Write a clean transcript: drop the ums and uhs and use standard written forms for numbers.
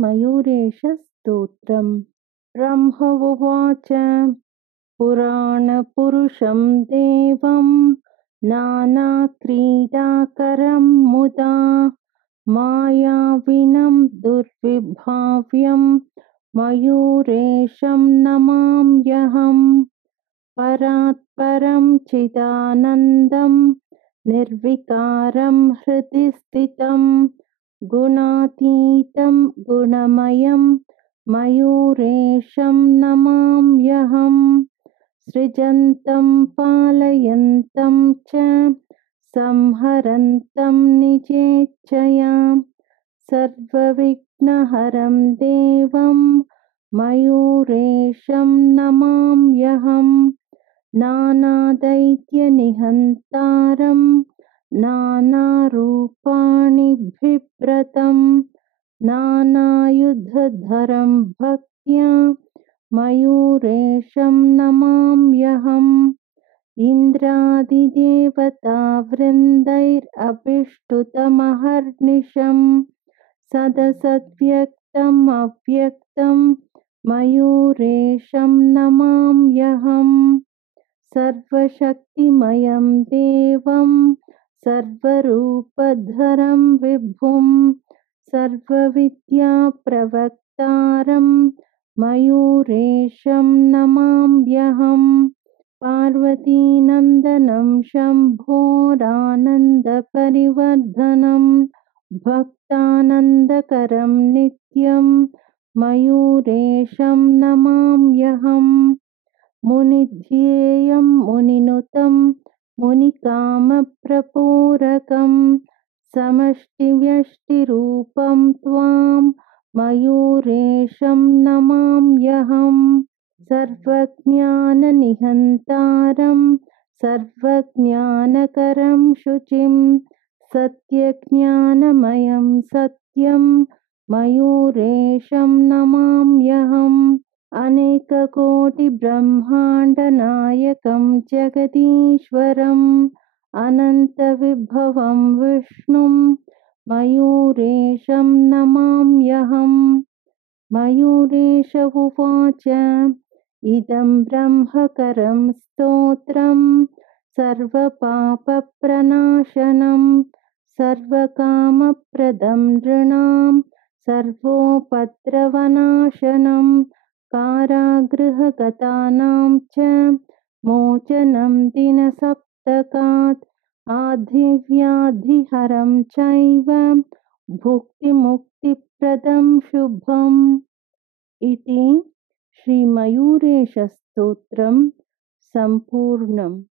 श्रीमयूरेशस्तोत्रम्। ब्रह्म उवाच पुराणपुरुषं देवं नानाक्रीडाकरं मुदा मायाविनं दुर्विभाव्यं मयूरेशं नमाम्यहम्। परात्परं चिदानन्दं निर्विकारं हृदि स्थितं गुणातीतं गुणमयं मयूरेशं नमाम्यहम्। सृजन्तं पालयन्तं च संहरन्तं निजेच्छया सर्वविघ्नहरं देवं मयूरेशं नमाम्यहम्। नानादैत्यनिहन्तारं नानारूपाणि बिभ्रतं नानायुधधरं भक्त्या मयूरेशं नमाम्यहम्। इन्द्रादिदेवतावृन्दैरभिष्टुतमहर्निशं सदसद्व्यक्तम् अव्यक्तं मयूरेशं नमाम्यहम्। सर्वशक्तिमयं देवं सर्वरूपधरं विभुं सर्वविद्याप्रवक्तारं मयूरेशं नमाम्यहम्। पार्वतीनन्दनं शम्भोरानन्दपरिवर्धनं भक्तानन्दकरं नित्यं मयूरेशं नमाम्यहम्। मुनिध्येयं मुनिनुतं मुनिकामप्रपूरकं समष्टिव्यष्टिरूपं त्वां मयूरेशं नमाम्यहम्। सर्वज्ञाननिहन्तारं सर्वज्ञानकरं शुचिं सत्यज्ञानमयं सत्यं मयूरेशं नमाम्यहम्। अनेककोटिब्रह्माण्डनायकं जगदीश्वरम् अनन्तविभवं विष्णुं मयूरेशं नमाम्यहम्। मयूरेश उवाच इदं ब्रह्मकरं स्तोत्रं सर्वपापप्रणाशनं सर्वकामप्रदं नृणां सर्वोपद्रवनाशनं कारागृहगतानां च मोचनं दिनसप्तकात् आधिव्याधिहरं चैव भुक्तिमुक्तिप्रदं शुभम्। इति श्रीमयूरेशस्तोत्रं सम्पूर्णम्।